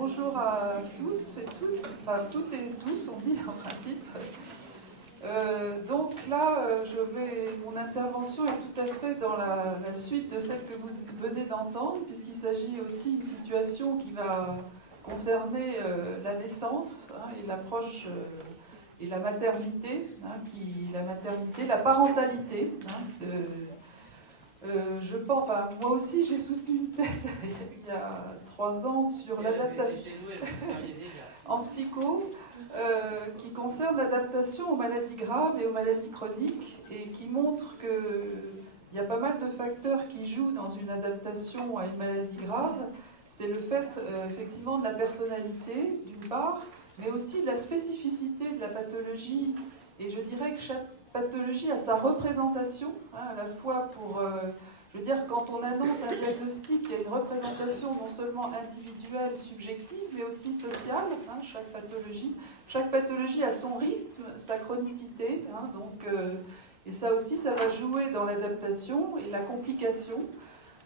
Bonjour à tous et toutes, enfin toutes et tous, on dit en principe. Donc là, mon intervention est tout à fait dans la suite de celle que vous venez d'entendre, puisqu'il s'agit aussi d'une situation qui va concerner la naissance et l'approche et la maternité, la parentalité. Je pense, enfin, moi aussi j'ai soutenu une thèse il y a 3 ans sur l'adaptation en psycho qui concerne l'adaptation aux maladies graves et aux maladies chroniques et qui montre qu'il y a pas mal de facteurs qui jouent dans une adaptation à une maladie grave. C'est le fait effectivement de la personnalité d'une part, mais aussi de la spécificité de la pathologie, et je dirais que chaque pathologie a sa représentation, à la fois pour, je veux dire, quand on annonce un diagnostic, il y a une représentation non seulement individuelle, subjective, mais aussi sociale, chaque pathologie a son rythme, sa chronicité, et ça aussi, ça va jouer dans l'adaptation et la complication.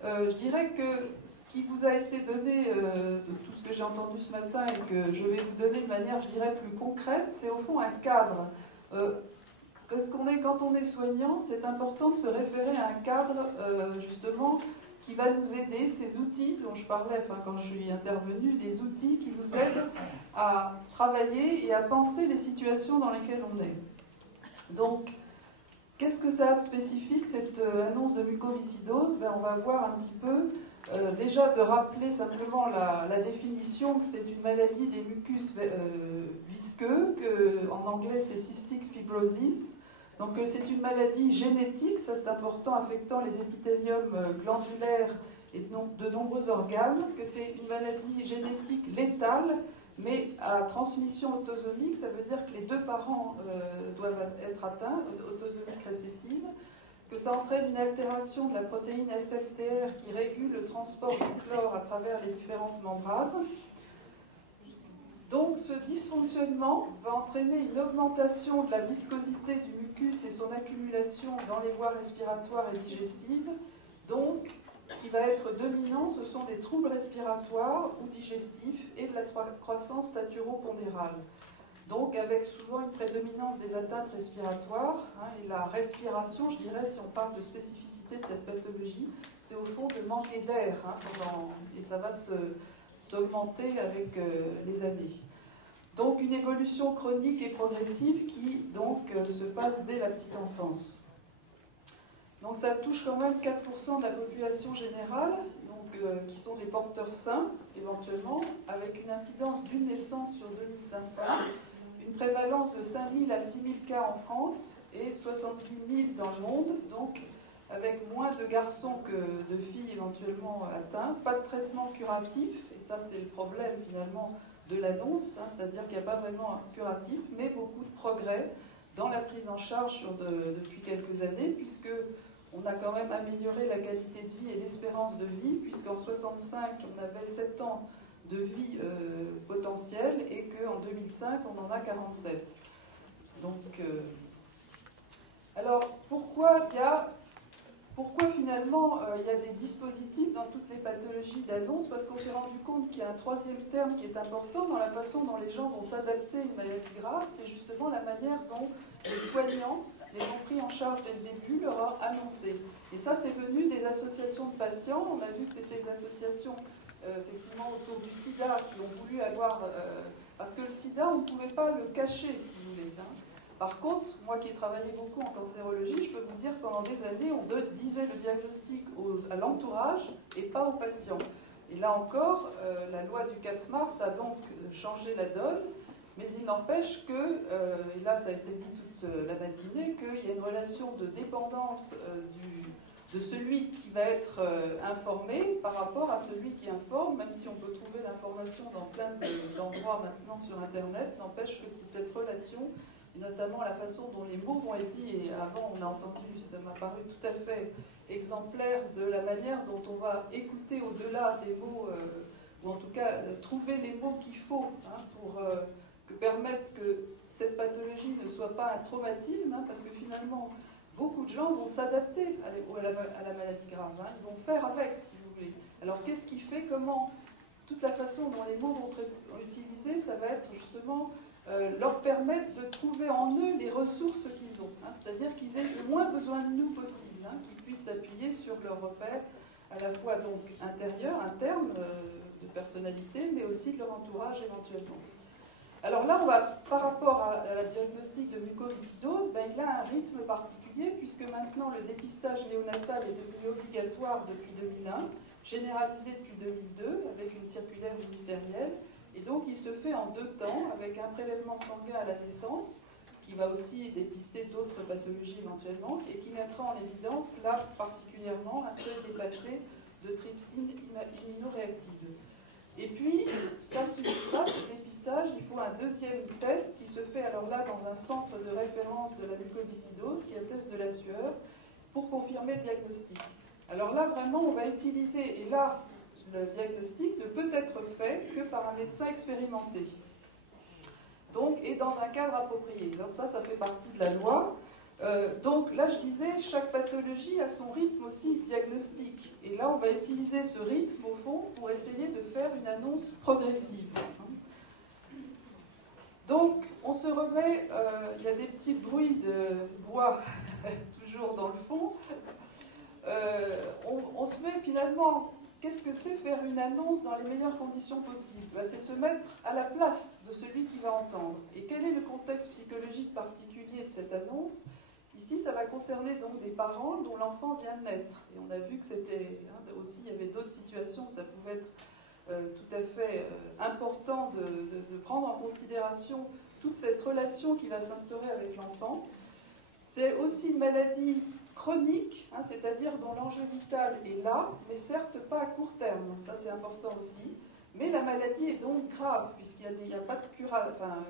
Je dirais que ce qui vous a été donné de tout ce que j'ai entendu ce matin et que je vais vous donner de manière, je dirais, plus concrète, c'est au fond un cadre. Quand on est soignant, c'est important de se référer à un cadre, justement, qui va nous aider, ces outils dont je parlais quand je suis intervenue, des outils qui nous aident à travailler et à penser les situations dans lesquelles on est. Donc, qu'est-ce que ça a de spécifique, cette annonce de mucoviscidose? On va voir un petit peu, déjà de rappeler simplement la définition, que c'est une maladie des mucus visqueux, en anglais c'est cystic fibrosis. Donc c'est une maladie génétique, ça c'est important, affectant les épithéliums glandulaires et de nombreux organes, que c'est une maladie génétique létale, mais à transmission autosomique, ça veut dire que les 2 parents doivent être atteints, autosomique récessive, que ça entraîne une altération de la protéine SFTR qui régule le transport du chlore à travers les différentes membranes. Donc ce dysfonctionnement va entraîner une augmentation de la viscosité du mucus et son accumulation dans les voies respiratoires et digestives. Donc, ce qui va être dominant, ce sont des troubles respiratoires ou digestifs et de la croissance staturo-pondérale. Donc avec souvent une prédominance des atteintes respiratoires, et la respiration, je dirais, si on parle de spécificité de cette pathologie, c'est au fond de manquer d'air, et ça va s'augmenter avec les années. Donc une évolution chronique et progressive qui donc se passe dès la petite enfance. Donc ça touche quand même 4% de la population générale, qui sont des porteurs sains éventuellement, avec une incidence d'une naissance sur 2500, une prévalence de 5000 à 6000 cas en France et 70 000 dans le monde, donc avec moins de garçons que de filles éventuellement atteints, pas de traitement curatif, et ça c'est le problème finalement de l'annonce, c'est-à-dire qu'il n'y a pas vraiment un curatif, mais beaucoup de progrès dans la prise en charge depuis quelques années, puisque on a quand même amélioré la qualité de vie et l'espérance de vie, puisqu'en 65 on avait 7 ans de vie potentielle et qu'en 2005 on en a 47. Donc, alors pourquoi finalement il y a des dispositifs dans toutes les pathologies d'annonce? Parce qu'on s'est rendu compte qu'il y a un 3e terme qui est important dans la façon dont les gens vont s'adapter à une maladie grave, c'est justement la manière dont les soignants les ont pris en charge dès le début, leur ont annoncé. Et ça, c'est venu des associations de patients. On a vu que c'était des associations effectivement autour du sida qui ont voulu avoir... parce que le sida, on ne pouvait pas le cacher, si vous voulez. Par contre, moi qui ai travaillé beaucoup en cancérologie, je peux vous dire que pendant des années, on disait le diagnostic à l'entourage et pas aux patients. Et là encore, la loi du 4 mars a donc changé la donne, mais il n'empêche que, et là ça a été dit toute la matinée, qu'il y a une relation de dépendance de celui qui va être informé par rapport à celui qui informe, même si on peut trouver l'information dans plein d'endroits maintenant sur Internet, n'empêche que c'est cette relation, et notamment la façon dont les mots vont être dits, et avant on a entendu, ça m'a paru tout à fait exemplaire de la manière dont on va écouter au-delà des mots, ou en tout cas trouver les mots qu'il faut pour permettre que cette pathologie ne soit pas un traumatisme, parce que finalement beaucoup de gens vont s'adapter à la maladie grave, ils vont faire avec, si vous voulez. Alors qu'est-ce qui fait, comment toute la façon dont les mots vont être utilisés, ça va être justement leur permettre de trouver en eux les ressources qu'ils ont. Hein, c'est-à-dire qu'ils aient le moins besoin de nous possible, hein, qu'ils puissent s'appuyer sur leurs repères, à la fois donc intérieurs, internes, de personnalité, mais aussi de leur entourage éventuellement. Alors là, on va, par rapport à la diagnostic de mucoviscidose, il a un rythme particulier, puisque maintenant le dépistage néonatal est devenu obligatoire depuis 2001, généralisé depuis 2002, avec une circulaire ministérielle, et donc il se fait en 2 temps, avec un prélèvement sanguin à la naissance, qui va aussi dépister d'autres pathologies éventuellement, et qui mettra en évidence, là particulièrement, un seuil dépassé de trypsine immunoréactive. Et puis, ça ne suffit pas, ce dépistage, il faut un 2e test qui se fait alors là dans un centre de référence de la mucoviscidose, qui atteste de la sueur, pour confirmer le diagnostic. Alors là, vraiment, on va utiliser, et là, le diagnostic ne peut être fait que par un médecin expérimenté. Donc, et dans un cadre approprié. Alors ça fait partie de la loi. Donc là, je disais, chaque pathologie a son rythme aussi diagnostique. Et là, on va utiliser ce rythme, au fond, pour essayer de faire une annonce progressive. Donc, on se remet, il y a des petits bruits de voix, toujours dans le fond. On se met finalement, qu'est-ce que c'est faire une annonce dans les meilleures conditions possibles? C'est se mettre à la place de celui qui va entendre. Et quel est le contexte psychologique particulier de cette annonce? Ici, ça va concerner donc des parents dont l'enfant vient de naître. Et on a vu que c'était aussi, il y avait d'autres situations où ça pouvait être tout à fait important de prendre en considération toute cette relation qui va s'instaurer avec l'enfant. C'est aussi une maladie chronique, hein, c'est-à-dire dont l'enjeu vital est là, mais certes pas à court terme. Ça, c'est important aussi. Mais la maladie est donc grave, puisqu'il n'y a pas de cure, enfin,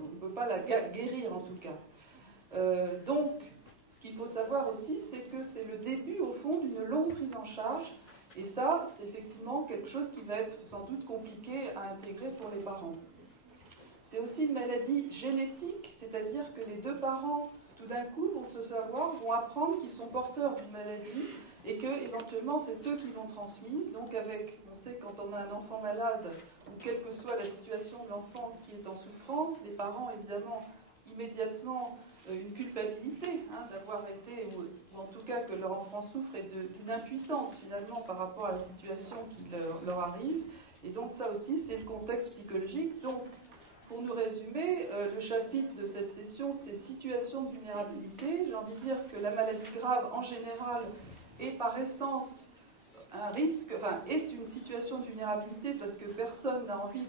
on ne peut pas la guérir en tout cas. Donc, ce qu'il faut savoir aussi, c'est que c'est le début, au fond, d'une longue prise en charge. Et ça, c'est effectivement quelque chose qui va être sans doute compliqué à intégrer pour les parents. C'est aussi une maladie génétique, c'est-à-dire que les 2 parents, tout d'un coup, vont se savoir, vont apprendre qu'ils sont porteurs d'une maladie et que, éventuellement, c'est eux qui l'ont transmise. Donc, on sait quand on a un enfant malade, ou quelle que soit la situation de l'enfant qui est en souffrance, les parents, évidemment, immédiatement, une culpabilité d'avoir été, ou en tout cas que leur enfant souffre, et d'une impuissance finalement par rapport à la situation qui leur arrive. Et donc ça aussi, c'est le contexte psychologique. Donc, pour nous résumer, le chapitre de cette session, c'est situation de vulnérabilité. J'ai envie de dire que la maladie grave, en général, est par essence un risque, enfin, est une situation de vulnérabilité parce que personne n'a envie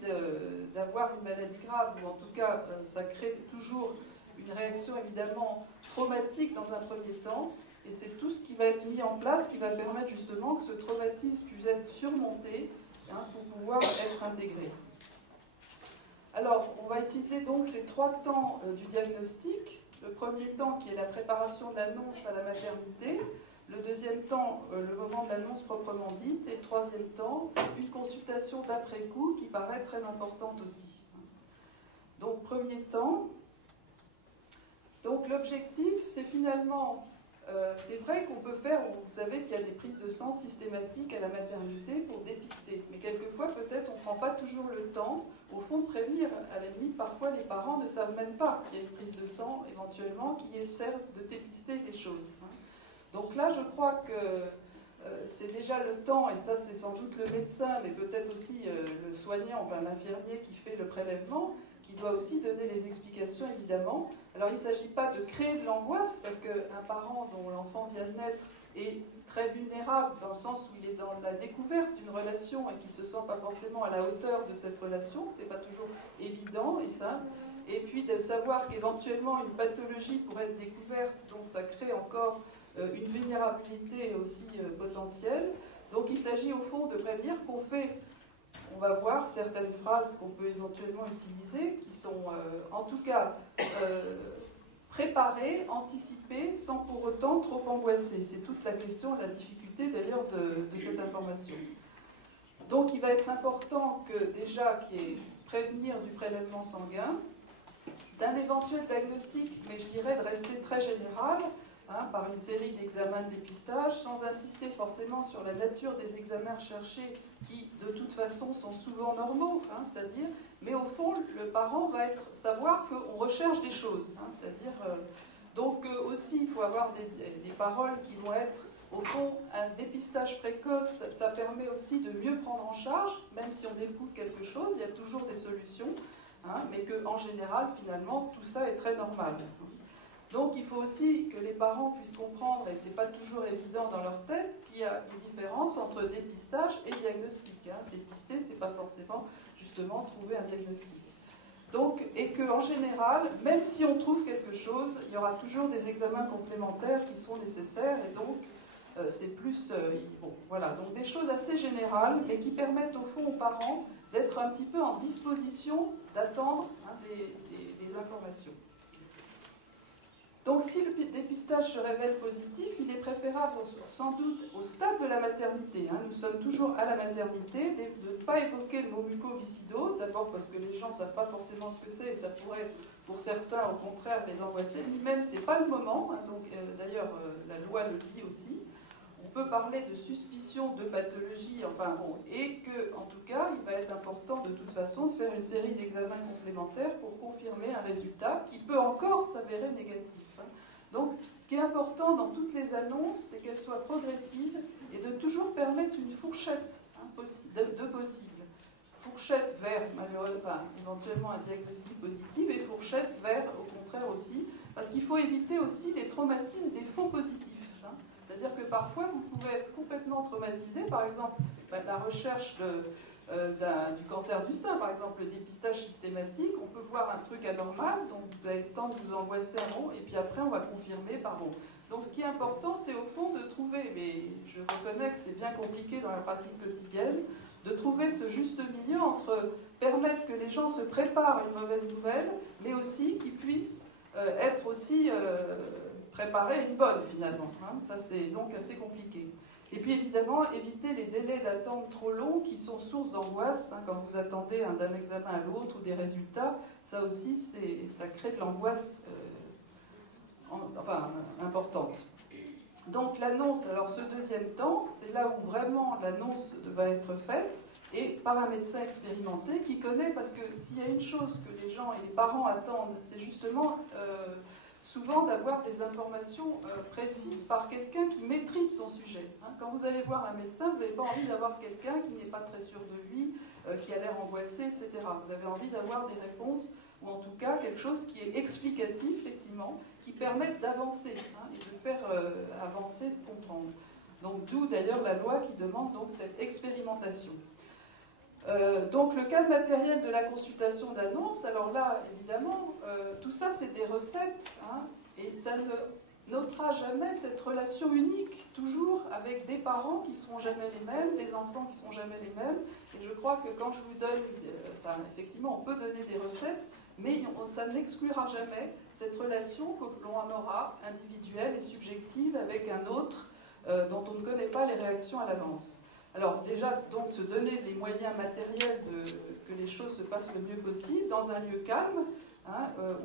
d'avoir une maladie grave, ou en tout cas, ça crée toujours une réaction évidemment traumatique dans un premier temps, et c'est tout ce qui va être mis en place qui va permettre justement que ce traumatisme puisse être surmonté pour pouvoir être intégré. Alors, on va utiliser donc ces 3 temps du diagnostic. Le premier temps qui est la préparation de l'annonce à la maternité, le 2e temps, le moment de l'annonce proprement dite, et le 3e temps, une consultation d'après-coup qui paraît très importante aussi. Donc, premier temps. Donc l'objectif, c'est finalement, c'est vrai qu'on peut faire, vous savez qu'il y a des prises de sang systématiques à la maternité pour dépister, mais quelquefois peut-être on ne prend pas toujours le temps, au fond, de prévenir. À la limite, parfois les parents ne savent même pas qu'il y a une prise de sang, éventuellement, qui sert de dépister les choses. Donc là, je crois que c'est déjà le temps, et ça c'est sans doute le médecin, mais peut-être aussi le soignant, enfin l'infirmier qui fait le prélèvement, qui doit aussi donner les explications, évidemment. Alors, il ne s'agit pas de créer de l'angoisse, parce qu'un parent dont l'enfant vient de naître est très vulnérable, dans le sens où il est dans la découverte d'une relation et qu'il ne se sent pas forcément à la hauteur de cette relation. Ce n'est pas toujours évident et simple. Et puis, de savoir qu'éventuellement, une pathologie pourrait être découverte, donc ça crée encore une vulnérabilité aussi potentielle. Donc, il s'agit au fond de prévenir qu'on fait... On va voir certaines phrases qu'on peut éventuellement utiliser, qui sont en tout cas préparées, anticipées, sans pour autant trop angoisser. C'est toute la question, la difficulté d'ailleurs de cette information. Donc il va être important que déjà qu'il y ait prévenir du prélèvement sanguin, d'un éventuel diagnostic, mais je dirais de rester très général, par une série d'examens de dépistage, sans insister forcément sur la nature des examens recherchés, qui de toute façon sont souvent normaux, c'est-à-dire, mais au fond, le parent va savoir qu'on recherche des choses, c'est-à-dire, donc aussi, il faut avoir des paroles qui vont être, au fond, un dépistage précoce, ça permet aussi de mieux prendre en charge, même si on découvre quelque chose, il y a toujours des solutions, mais qu'en général, finalement, tout ça est très normal. Donc il faut aussi que les parents puissent comprendre, et ce n'est pas toujours évident dans leur tête, qu'il y a une différence entre dépistage et diagnostic. Dépister, ce n'est pas forcément justement trouver un diagnostic. Donc, et qu'en général, même si on trouve quelque chose, il y aura toujours des examens complémentaires qui sont nécessaires, et donc c'est plus... bon, voilà, donc des choses assez générales, mais qui permettent au fond aux parents d'être un petit peu en disposition d'attendre des informations. Donc si le dépistage se révèle positif, il est préférable sans doute au stade de la maternité. Nous sommes toujours à la maternité, de ne pas évoquer le mot mucoviscidose, d'abord parce que les gens ne savent pas forcément ce que c'est, et ça pourrait, pour certains, au contraire, les angoisser. Ni même, ce n'est pas le moment, d'ailleurs, la loi le dit aussi. On peut parler de suspicion de pathologie, et que, en tout cas, il va être important de toute façon de faire une série d'examens complémentaires pour confirmer un résultat qui peut encore s'avérer négatif. Donc, ce qui est important dans toutes les annonces, c'est qu'elles soient progressives et de toujours permettre une fourchette de possible. Fourchette vers, éventuellement un diagnostic positif, et fourchette vers, au contraire aussi, parce qu'il faut éviter aussi les traumatismes des faux positifs. C'est-à-dire que parfois, vous pouvez être complètement traumatisé, par exemple, la recherche du cancer du sein, par exemple, le dépistage systématique, on peut voir un truc anormal, donc vous avez le temps de vous angoisser avant, et puis après, on va confirmer par bon. Donc ce qui est important, c'est au fond de trouver, mais je reconnais que c'est bien compliqué dans la pratique quotidienne, de trouver ce juste milieu entre permettre que les gens se préparent à une mauvaise nouvelle, mais aussi qu'ils puissent être aussi... préparer une bonne, finalement. Ça, c'est donc assez compliqué. Et puis, évidemment, éviter les délais d'attente trop longs qui sont source d'angoisse. Quand vous attendez d'un examen à l'autre ou des résultats, ça aussi, ça crée de l'angoisse importante. Donc, l'annonce, alors ce deuxième temps, c'est là où vraiment l'annonce va être faite, et par un médecin expérimenté qui connaît, parce que s'il y a une chose que les gens et les parents attendent, c'est justement... souvent d'avoir des informations précises par quelqu'un qui maîtrise son sujet. Quand vous allez voir un médecin, vous n'avez pas envie d'avoir quelqu'un qui n'est pas très sûr de lui, qui a l'air angoissé, etc. Vous avez envie d'avoir des réponses, ou en tout cas quelque chose qui est explicatif, effectivement, qui permette d'avancer, et de faire avancer, de comprendre. Donc d'où d'ailleurs la loi qui demande donc cette expérimentation. Donc le cadre matériel de la consultation d'annonce, alors là, évidemment, tout ça c'est des recettes, et ça ne notera jamais cette relation unique, toujours avec des parents qui ne seront jamais les mêmes, des enfants qui ne seront jamais les mêmes, et je crois que quand je vous donne, effectivement, on peut donner des recettes, mais ça n'exclura jamais cette relation que l'on en aura, individuelle et subjective, avec un autre dont on ne connaît pas les réactions à l'avance. Alors déjà, donc, se donner les moyens matériels que les choses se passent le mieux possible, dans un lieu calme,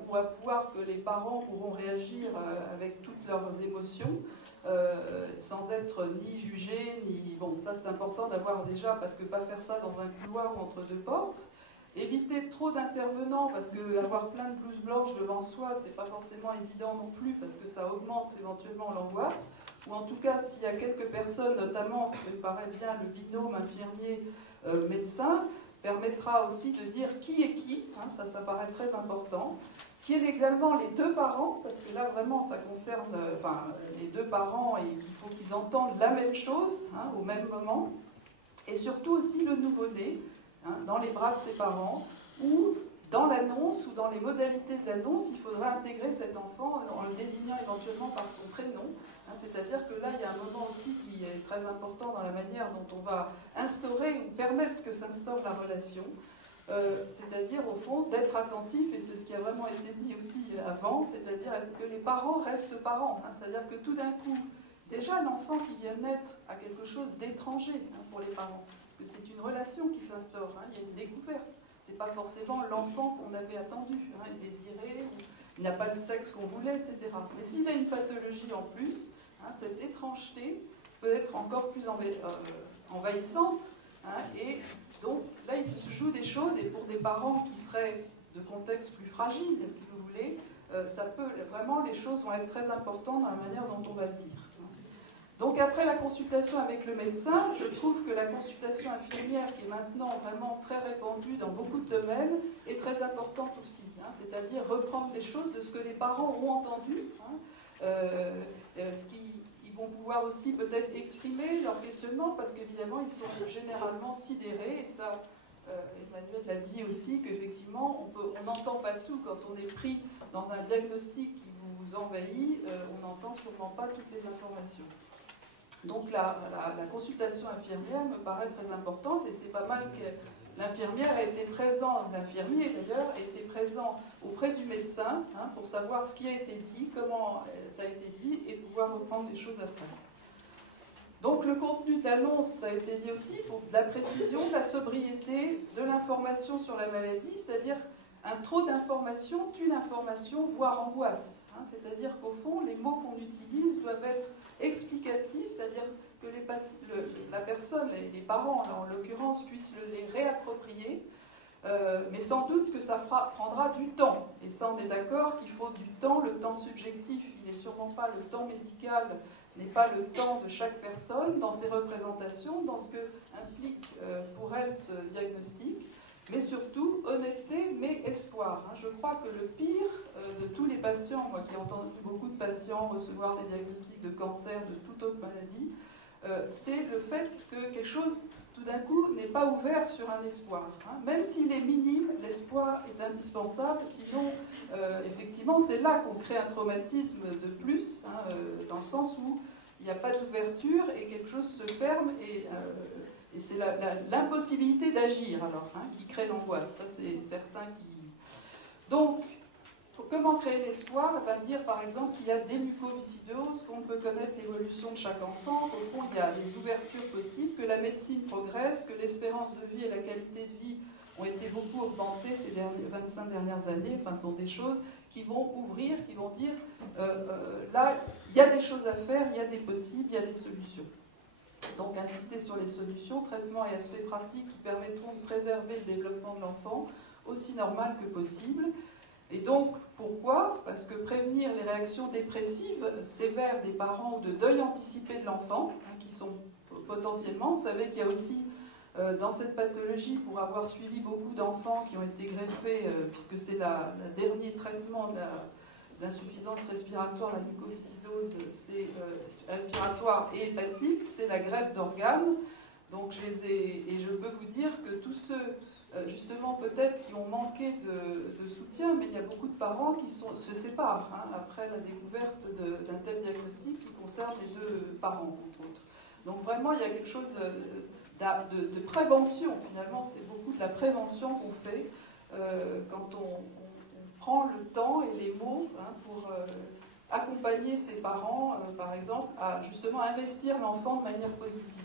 où à pouvoir que les parents pourront réagir avec toutes leurs émotions, sans être ni jugés, ni... Bon, ça c'est important d'avoir déjà, parce que pas faire ça dans un couloir ou entre deux portes. Éviter trop d'intervenants, parce qu'avoir plein de blouses blanches devant soi, c'est pas forcément évident non plus, parce que ça augmente éventuellement l'angoisse. Ou en tout cas, s'il y a quelques personnes, notamment, ce qui me paraît bien, le binôme infirmier-médecin, permettra aussi de dire qui est qui, ça paraît très important, qui est également les deux parents, parce que là vraiment ça concerne les deux parents et il faut qu'ils entendent la même chose au même moment, et surtout aussi le nouveau-né, dans les bras de ses parents, ou dans l'annonce ou dans les modalités de l'annonce, il faudra intégrer cet enfant en le désignant éventuellement par son prénom. C'est-à-dire que là, il y a un moment aussi qui est très important dans la manière dont on va instaurer ou permettre que s'instaure la relation. C'est-à-dire, au fond, d'être attentif, et c'est ce qui a vraiment été dit aussi avant, c'est-à-dire que les parents restent parents. C'est-à-dire que tout d'un coup, déjà l'enfant qui vient naître a quelque chose d'étranger pour les parents. Parce que c'est une relation qui s'instaure, il y a une découverte. C'est pas forcément l'enfant qu'on avait attendu, et désiré, il n'a pas le sexe qu'on voulait, etc. Mais s'il a une pathologie en plus, cette étrangeté peut être encore plus envahissante, et donc là il se joue des choses, et pour des parents qui seraient de contexte plus fragile, si vous voulez, ça peut vraiment, les choses vont être très importantes dans la manière dont on va le dire. Donc après la consultation avec le médecin, je trouve que la consultation infirmière, qui est maintenant vraiment très répandue dans beaucoup de domaines, est très importante aussi. C'est-à-dire reprendre les choses de ce que les parents ont entendu, ils vont pouvoir aussi peut-être exprimer leur questionnement, parce qu'évidemment, ils sont généralement sidérés, et ça, Emmanuel l'a dit aussi, qu'effectivement, on n'entend pas tout quand on est pris dans un diagnostic qui vous envahit, on n'entend sûrement pas toutes les informations. Donc la consultation infirmière me paraît très importante, et c'est pas mal que l'infirmière ait été présente, l'infirmier d'ailleurs, ait été présent auprès du médecin pour savoir ce qui a été dit, comment ça a été dit, et pouvoir reprendre les choses après. Donc le contenu de l'annonce, ça a été dit aussi, pour de la précision, de la sobriété, de l'information sur la maladie, c'est-à-dire un trop d'informations tue l'information, voire angoisse. C'est-à-dire qu'au fond, les mots qu'on utilise doivent être explicatifs, c'est-à-dire que la personne, les parents en l'occurrence, puissent les réapproprier, mais sans doute que ça prendra du temps. Et ça, on est d'accord qu'il faut du temps. Le temps subjectif, il n'est sûrement pas le temps médical, n'est pas le temps de chaque personne dans ses représentations, dans ce que implique pour elle ce diagnostic. Mais surtout, honnêteté, mais espoir. Je crois que le pire de tous les patients, moi qui ai entendu beaucoup de patients recevoir des diagnostics de cancer, de toute autre maladie, c'est le fait que quelque chose, tout d'un coup, n'est pas ouvert sur un espoir. Même s'il est minime, l'espoir est indispensable, sinon, effectivement, c'est là qu'on crée un traumatisme de plus, dans le sens où il n'y a pas d'ouverture et quelque chose se ferme, et c'est l'impossibilité d'agir, alors, qui crée l'angoisse. Ça, c'est certain qui... Donc, comment créer l'espoir? On va dire, par exemple, qu'il y a des mucoviscidoses, qu'on peut connaître l'évolution de chaque enfant, qu'au fond, il y a des ouvertures possibles, que la médecine progresse, que l'espérance de vie et la qualité de vie ont été beaucoup augmentées ces 25 dernières années. Enfin, ce sont des choses qui vont ouvrir, qui vont dire, là, il y a des choses à faire, il y a des possibles, il y a des solutions. Donc, insister sur les solutions, traitements et aspects pratiques qui permettront de préserver le développement de l'enfant aussi normal que possible. Et donc, pourquoi? Parce que prévenir les réactions dépressives sévères des parents ou de deuil anticipé de l'enfant, qui sont potentiellement, vous savez qu'il y a aussi dans cette pathologie, pour avoir suivi beaucoup d'enfants qui ont été greffés, puisque c'est le dernier traitement de l'insuffisance respiratoire, la mucoviscidose, c'est respiratoire et hépatique, c'est la greffe d'organes. Donc et je peux vous dire que tous ceux, justement peut-être, qui ont manqué de soutien, mais il y a beaucoup de parents qui se séparent après la découverte d'un tel diagnostic qui concerne les deux parents, entre autres. Donc vraiment, il y a quelque chose de prévention, finalement, c'est beaucoup de la prévention qu'on fait quand on prend le temps et les mots pour accompagner ses parents, par exemple, à justement investir l'enfant de manière positive.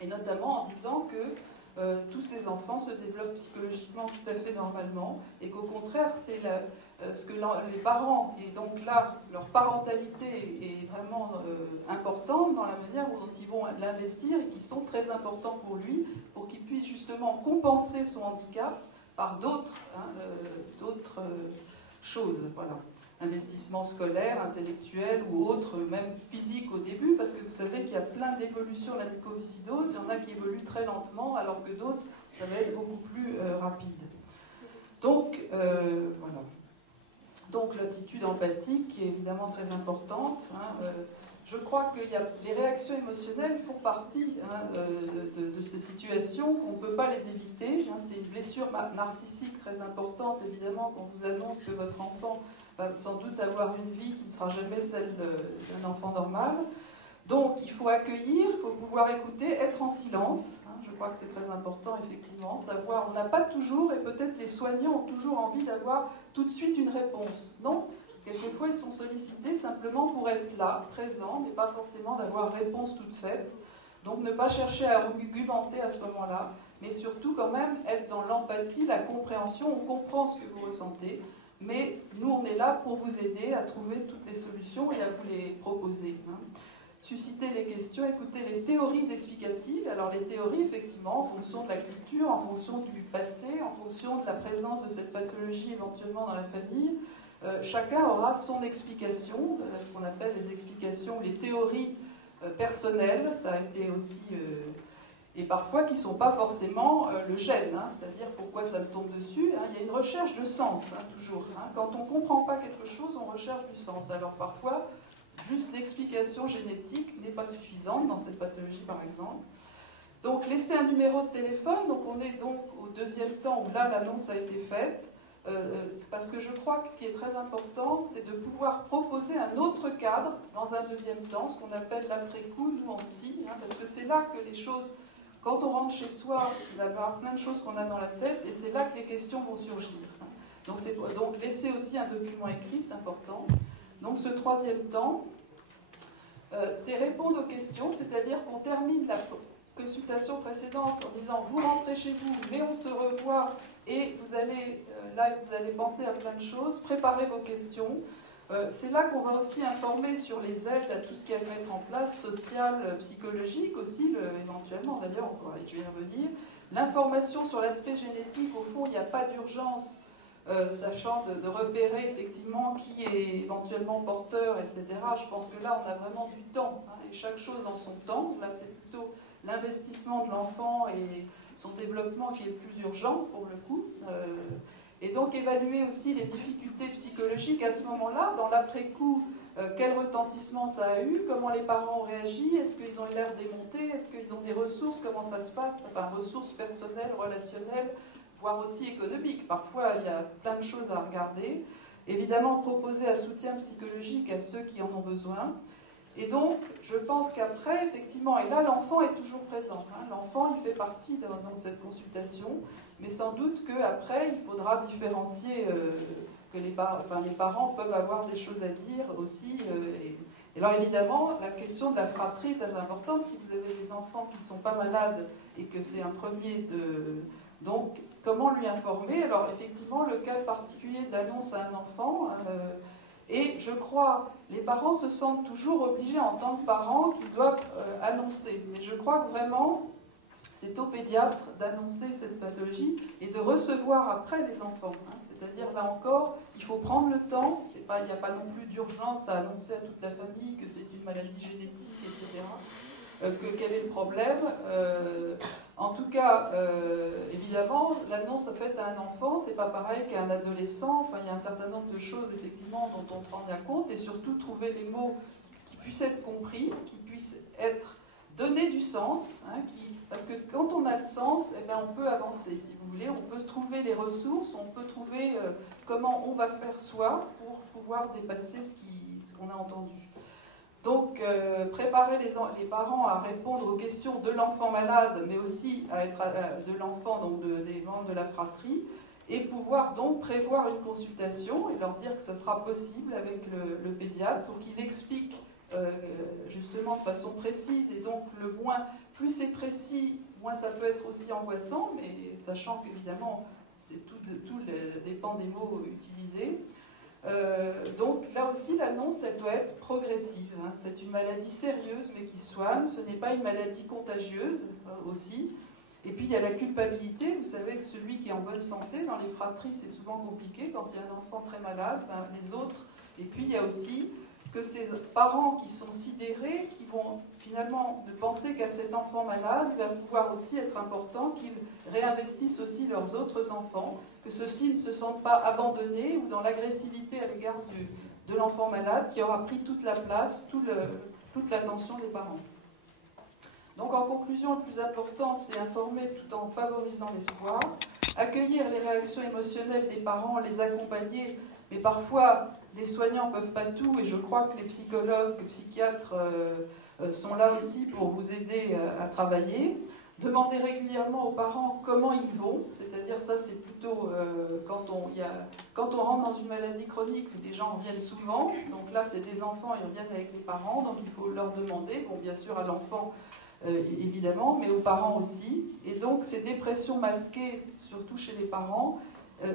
Et notamment en disant que tous ces enfants se développent psychologiquement tout à fait normalement, et qu'au contraire, c'est ce que les parents, et donc là, leur parentalité est vraiment importante dans la manière dont ils vont l'investir, et qui sont très importants pour lui, pour qu'il puisse justement compenser son handicap par d'autres choses, voilà. Investissement scolaire, intellectuel ou autre, même physique au début, parce que vous savez qu'il y a plein d'évolutions de la mucoviscidose, il y en a qui évoluent très lentement, alors que d'autres, ça va être beaucoup plus rapide. Donc, voilà. Donc, l'attitude empathique, qui est évidemment très importante. Je crois que les réactions émotionnelles font partie de ces situations, qu'on ne peut pas les éviter. C'est une blessure narcissique très importante, évidemment, qu'on vous annonce que votre enfant va sans doute avoir une vie qui ne sera jamais celle d'un enfant normal. Donc, il faut accueillir, il faut pouvoir écouter, être en silence. Je crois que c'est très important, effectivement. Savoir, on n'a pas toujours, et peut-être les soignants ont toujours envie d'avoir tout de suite une réponse. Non, quelquefois, ils sont sollicités simplement pour être là, présents, mais pas forcément d'avoir réponse toute faite. Donc, ne pas chercher à argumenter à ce moment-là, mais surtout, quand même, être dans l'empathie, la compréhension. On comprend ce que vous ressentez. mais nous on est là pour vous aider à trouver toutes les solutions et à vous les proposer. Susciter les questions, écouter les théories explicatives. Alors les théories, effectivement, en fonction de la culture, en fonction du passé, en fonction de la présence de cette pathologie éventuellement dans la famille, chacun aura son explication, ce qu'on appelle les explications, les théories personnelles. Ça a été aussi, et parfois qui ne sont pas forcément le gène, c'est-à-dire pourquoi ça me tombe dessus. Il y a une recherche de sens, toujours. Quand on ne comprend pas quelque chose, on recherche du sens. Alors parfois, juste l'explication génétique n'est pas suffisante dans cette pathologie, par exemple. Donc, laisser un numéro de téléphone. Donc, on est donc au deuxième temps où là, l'annonce a été faite. Parce que je crois que ce qui est très important, c'est de pouvoir proposer un autre cadre dans un deuxième temps, ce qu'on appelle l'après-coup, nous en psy, parce que c'est là que les choses, quand on rentre chez soi, il va y avoir plein de choses qu'on a dans la tête, et c'est là que les questions vont surgir. Donc, laisser aussi un document écrit, c'est important. Donc ce troisième temps, c'est répondre aux questions, c'est-à-dire qu'on termine la consultation précédente en disant vous rentrez chez vous, mais on se revoit et vous allez penser à plein de choses, préparez vos questions. C'est là qu'on va aussi informer sur les aides à tout ce qu'il y a à mettre en place, social, psychologique aussi, éventuellement d'ailleurs, je vais y revenir. L'information sur l'aspect génétique, au fond, il n'y a pas d'urgence. Sachant de repérer effectivement qui est éventuellement porteur, etc. Je pense que là, on a vraiment du temps, et chaque chose dans son temps. Là, c'est plutôt l'investissement de l'enfant et son développement qui est le plus urgent, pour le coup. Et donc, évaluer aussi les difficultés psychologiques à ce moment-là, dans l'après-coup, quel retentissement ça a eu, comment les parents ont réagi, est-ce qu'ils ont l'air démontés, est-ce qu'ils ont des ressources, comment ça se passe, enfin, ressources personnelles, relationnelles, voire aussi économique. Parfois, il y a plein de choses à regarder. Évidemment, proposer un soutien psychologique à ceux qui en ont besoin. Et donc, je pense qu'après, effectivement, et là, l'enfant est toujours présent. L'enfant, il fait partie dans cette consultation, mais sans doute qu'après, il faudra différencier que les parents peuvent avoir des choses à dire aussi. Et alors, évidemment, la question de la fratrie est très importante. Si vous avez des enfants qui ne sont pas malades et que c'est un premier de... Donc, comment lui informer? Alors, effectivement, le cas particulier de l'annonce à un enfant, et je crois, les parents se sentent toujours obligés en tant que parents qu'ils doivent annoncer. Mais je crois que vraiment, c'est au pédiatre d'annoncer cette pathologie et de recevoir après les enfants. C'est-à-dire, là encore, il faut prendre le temps. Il n'y a pas non plus d'urgence à annoncer à toute la famille que c'est une maladie génétique, etc. Quel est le problème. En tout cas, évidemment, l'annonce faite à un enfant, c'est pas pareil qu'à un adolescent. Enfin, il y a un certain nombre de choses, effectivement, dont on prend bien compte, et surtout trouver les mots qui puissent être compris, qui puissent être donnés du sens, parce que quand on a le sens, eh bien, on peut avancer, si vous voulez, on peut trouver les ressources, on peut trouver comment on va faire soi pour pouvoir dépasser ce qu'on a entendu. Donc, préparer les parents à répondre aux questions de l'enfant malade, mais aussi à être de l'enfant, donc des membres de la fratrie, et pouvoir donc prévoir une consultation et leur dire que ce sera possible avec le pédiatre pour qu'il explique justement de façon précise. Et donc, plus c'est précis, moins ça peut être aussi angoissant, mais sachant qu'évidemment, tout dépend des mots utilisés. Donc là aussi l'annonce elle doit être progressive. C'est une maladie sérieuse mais qui soigne, ce n'est pas une maladie contagieuse aussi. Et puis il y a la culpabilité, vous savez que celui qui est en bonne santé, dans les fratries c'est souvent compliqué quand il y a un enfant très malade, les autres. Et puis il y a aussi que ces parents qui sont sidérés, qui vont finalement de penser qu'à cet enfant malade, il va pouvoir aussi être important qu'ils réinvestissent aussi leurs autres enfants, que ceux-ci ne se sentent pas abandonnés ou dans l'agressivité à l'égard de l'enfant malade qui aura pris toute la place, toute l'attention des parents. Donc en conclusion, le plus important, c'est informer tout en favorisant l'espoir, accueillir les réactions émotionnelles des parents, les accompagner, mais parfois les soignants ne peuvent pas tout, et je crois que les psychologues, les psychiatres sont là aussi pour vous aider à travailler. Demander régulièrement aux parents comment ils vont, c'est-à-dire ça c'est plutôt quand on rentre dans une maladie chronique, les gens reviennent souvent, donc là c'est des enfants, ils reviennent avec les parents, donc il faut leur demander, bon bien sûr à l'enfant évidemment, mais aux parents aussi, et donc ces dépressions masquées, surtout chez les parents,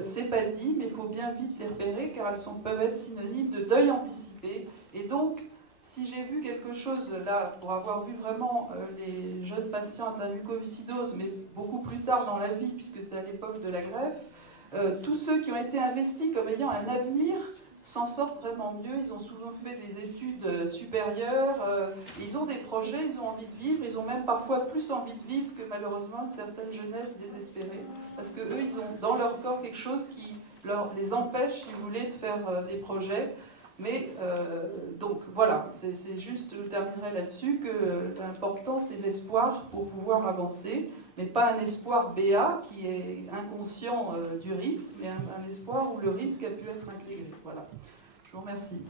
c'est pas dit, mais il faut bien vite les repérer car elles peuvent être synonymes de deuil anticipé. Et donc, si j'ai vu quelque chose là, pour avoir vu vraiment les jeunes patients atteints de mucoviscidose, mais beaucoup plus tard dans la vie, puisque c'est à l'époque de la greffe, tous ceux qui ont été investis comme ayant un avenir s'en sortent vraiment mieux. Ils ont souvent fait des études supérieures, ils ont des projets, ils ont envie de vivre, ils ont même parfois plus envie de vivre que malheureusement une certaine jeunesse désespérée, parce que eux, ils ont dans leur corps quelque chose qui les empêche, si vous voulez, de faire des projets. Mais donc voilà, c'est juste, je terminerai là-dessus, que l'important c'est l'espoir pour pouvoir avancer, mais pas un espoir béat qui est inconscient du risque, mais un espoir où le risque a pu être intégré. Voilà. Je vous remercie.